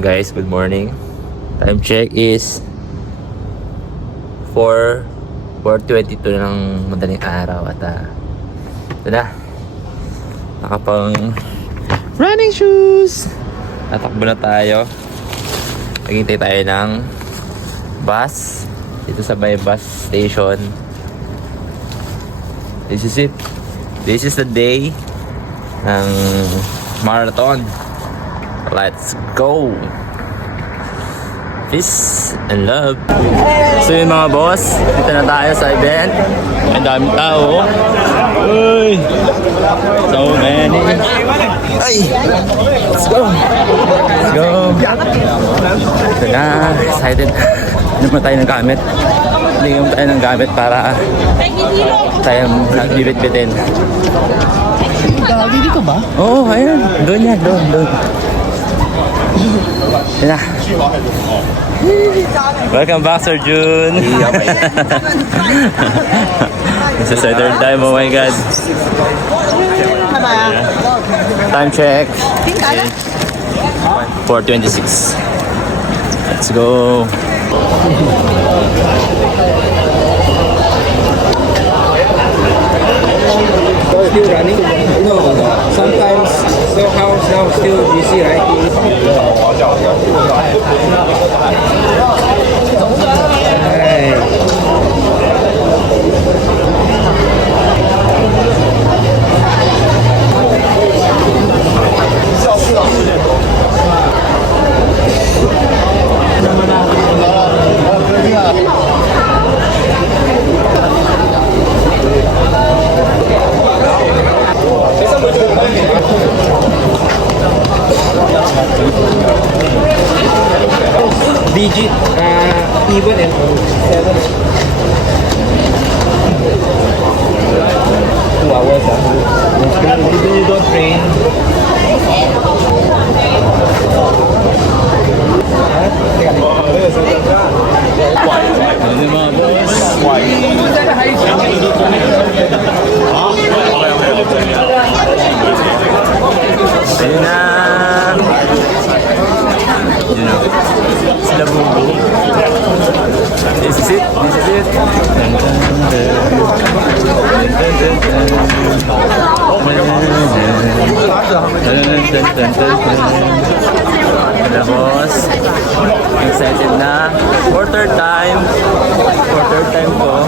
Guys, good morning. Time check is 4:22 ng madaling araw at ito na. Nakapang running shoes. Tatakbo na tayo. Naghintay tayo ng bus dito sa may bus station. This is it. This is the day ng marathon. Let's go! Peace and love. So yun mga boss, dito na tayo sa event. Ang daming tao. Uy! So many. Ay! Let's go! Let's go! Ito na, excited. Ano pa tayo ng gamit? Hindi tayo ng gamit para tayo nagbibit-bitin. Dito ba? Oo, oh, ayun. Doon yan, doon. Yan na. Welcome back, Sir June. This is our third time, oh my God. Time check. 4:26. Let's go. Still running? No. Sometimes the house now still busy, right? Hey. Digit, even and 7. 2 hours. Even you don't train. Ano mga boss? Ayun na. Sila bubo. This is it. Hello boss. Excited na. For third time ko.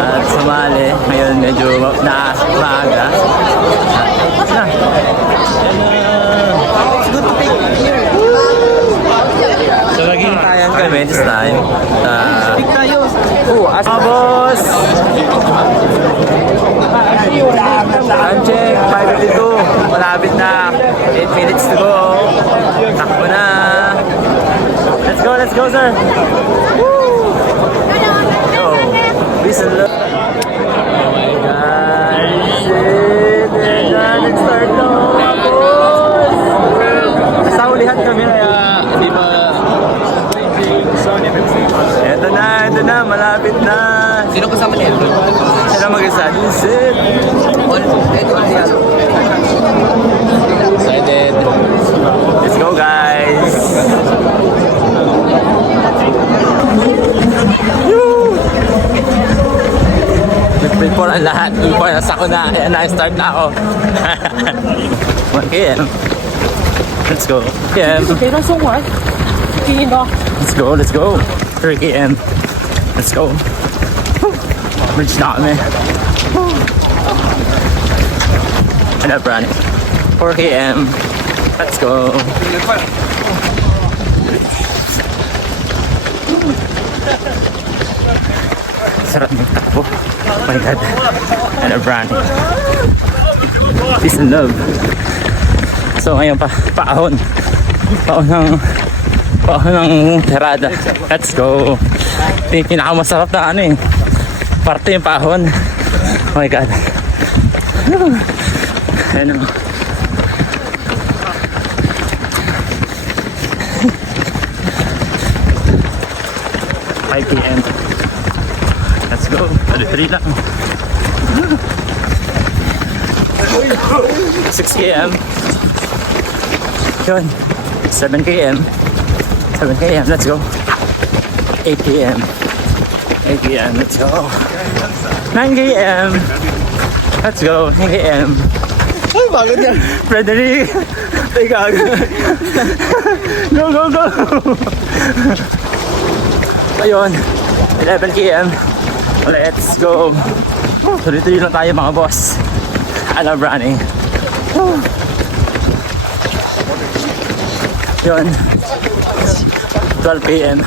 At sumali. Ngayon medyo maaga. So naghintayan kami this time. Boss! Time check, 5:52. Malapit na. 8 minutes to go. Takbo na. Let's go, sir. Woo! Go. Peace and love. Oh my God. Shit. Nag-start na mga boss. Nasa ulihan kami kaya hindi ba... Ito na, malapit na. Sino kasama niya? Sila mag-isa. This is it. Excited. Let's go, guys. Before ang lahat, before nasa ko na, ayan na, start na ako. 1 km. Let's go. km. Let's go. 3 km. Let's go. Bridge na kami. Ano, Brani? 4 km. Let's go. Sarap ng takbo. Oh my God. Ano, Brani? Peace and love. So ngayon paahon ng terada. Let's go. Pinakamasarap na ano eh. Parte yung paahon. Oh my God. Ayan o. 5 PM. Let's go. 3 lang. 6 km. Yun. 7 km. 7 k.m. Let's go. 8 k.m. 8 k.m. Let's go. 9 k.m. Let's go. 9 k.m. Ay, bakit yan? Frederick! Teka, Go, go, go! Ayun. 11 k.m. Let's go. Tuloy-tuloy lang tayo mga boss. I love running. Yun. 12 p.m.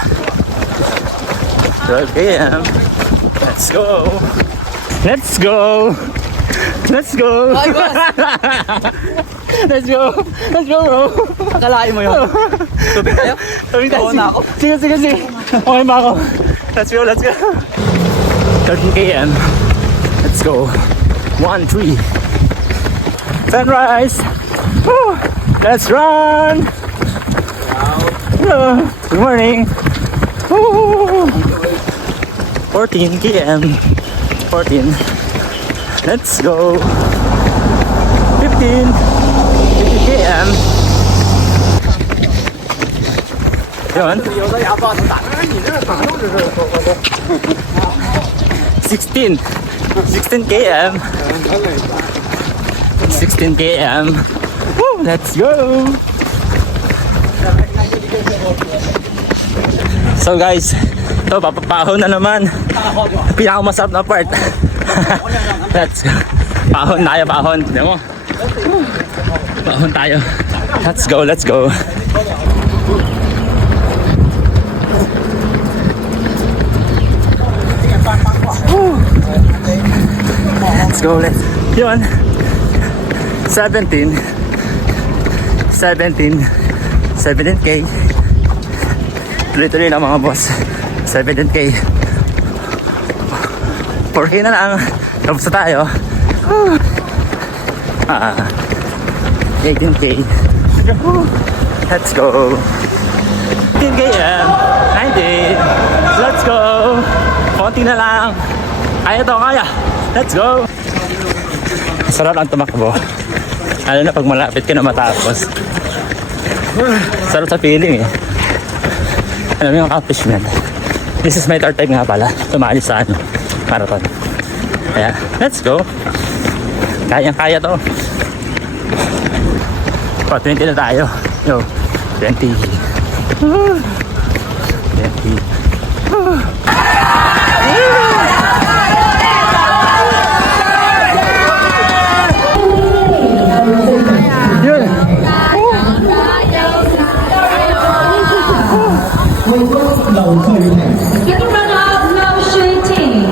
12 p.m. Let's go. Let's go. Let's go. Let's go. Let's go, bro. akalain mo yun. Tubig tayo? Tubig tayo. Oo na ako. Sige, sige, sige. Okay ba ako? Let's go, let's go. 13 k.m. Let's go. 1-3. Sunrise. Woo. Let's run. Hello. Good morning. Woo. 14 k.m. 14. Let's go. 15 k.m. Yun. 16 km. 16 km. Woo, let's go. So guys, ito papapahon na naman. Pinakamasarap na part. Let's go. Pahon tayo, pahon. Tignan mo. Pahon tayo. Let's go, let's go. Let's go, let's. Yun. 17K. Tuloy-tuloy lang mga boss. 17K. 4K na lang. Tapos na tayo. 18K. Let's go. 15km. 19. Let's go. Konti na lang. Kaya to, kaya. Let's go. Sarap ang tumakbo. Lalo na pag malapit ka na matapos. Sarap sa feeling eh. Alam mo yung accomplishment. This is my third time nga pala. Tumali sa marathon. Kaya, let's go. Kayang-kaya to. 20 na tayo. Yo, 20. 20. Second runner-up, Mao Shooting.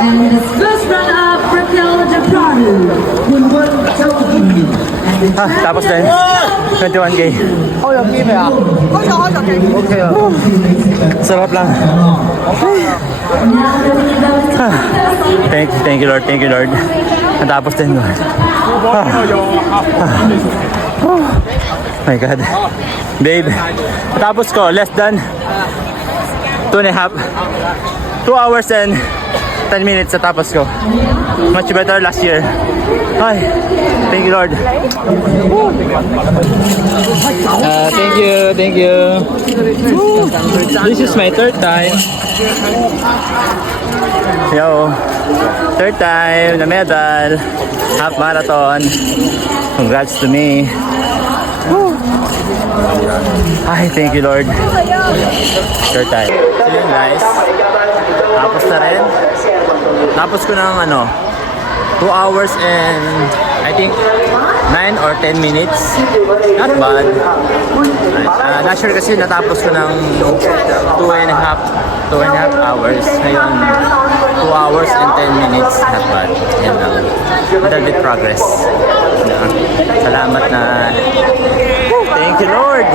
And first runner-up, Raquel Japranu. Tapos din. 21K. Oh, yung game ah. Okay ah. Sarap lang. Thank you Lord, thank you Lord. Natapos din Lord. My God. Babe, natapos ko less than 2 hours and 10 minutes natapos ko. Much better last year. Ay, thank you Lord. Thank you. This is my third time. Yo, third time na medal, half marathon. Congrats to me. Ay, thank you Lord. Third time. So yun guys, tapos na rin. Tapos ko ng 2 hours and I think 9 or 10 minutes. Not bad. Last year kasi natapos ko ng 2.5 hours. Ngayon, 2 hours and 10 minutes. Not bad. Yan lang. Little bit progress. Salamat na. Thank you Lord.